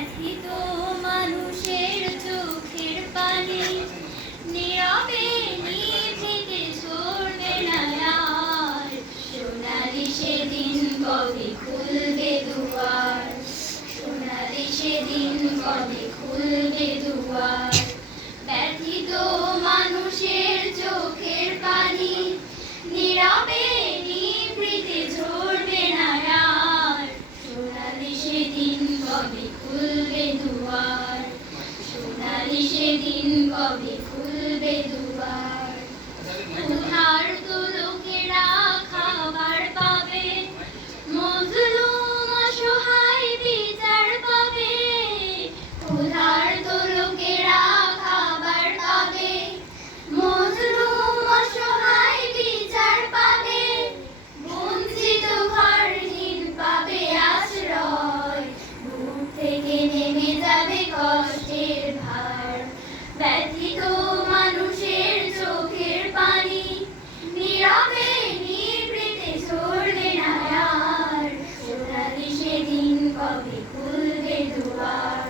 ব্যথিত মানুষের চোখের পানি নীরবে নিভৃতে ঝরবে না আর। সোনালি সেদিন কবে খুলবে দুয়ার, সোনালি সেদিন কবে খুলবে দুয়ার। ব্যথিত মানুষের চোখের পানি নীরবে নিভৃতে ঝরবে না আর। সোনালি সেদিন কবে খুলবে দুয়ার, সোনালি সেদিন কবে খুলবে দুয়ার। ক্ষুধার্ত লোকেরা খাবার পাবে, মজলুম অসহায় বিচার পাবে। ক্ষুধার্ত লোকেরা খাবার পাবে, মজলুম অসহায় বিচার পাবে। বঞ্চিত ঘরহীন পাবে আশ্রয়, বুক থেকে নেমে যাবে কষ্টের ভার। ব্যথিত মানুষের চোখের পানি নীরবে নিভৃতে ঝরবে না আর। সোনালি সেদিন কবে খুলবে দুয়ার,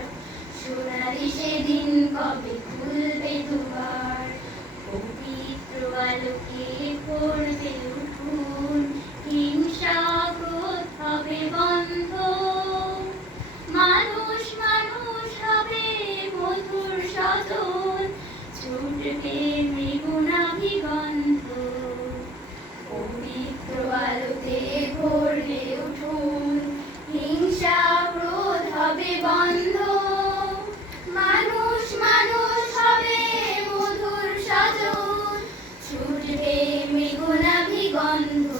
সোনালি সেদিন কবে খুলবে দুয়ার। পবিত্র আলোকে পড়বে উঠুন, হিংসা ক্রোধ হবে বন্ধ। মানুষ মানুষ হবে মধুর সজন, ছুটবে মৃগুনাভিগন্ধ। পবিত্র আলোতে ভরবে উঠুন, হিংসা ক্রোধ হবে বন্ধ। মানুষ মানুষ হবে মধুর সজন, ছুটবে মৃগুনাভিগন্ধ।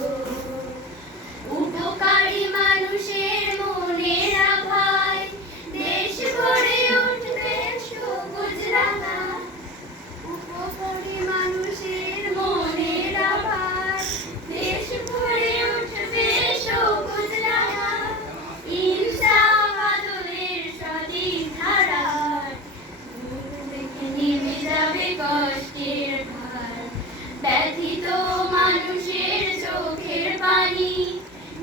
উপকারী মানুষের মনের আভায় দেশ গড়ে উঠবে সবুজ রাঙা। উপকারী মানুষের মনের আভায় দেশ গড়ে উঠবে সবুজ রাঙা। ইনসাফ আদলের সঠিক ধারার, বুক থেকে নেমে যাবে কষ্টের ভার। ব্যথিত মানুষের চোখের পানি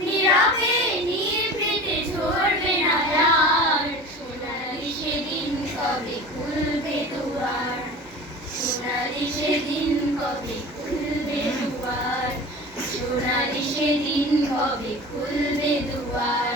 নীরবে নিভৃতে ঝরবে না আর। সোনালি সেদিন কবে খুলবে দুয়ার, সোনালি সেদিন কবে খুলবে দুয়ার, সোনালি সেদিন কবে খুলবে দুয়ার।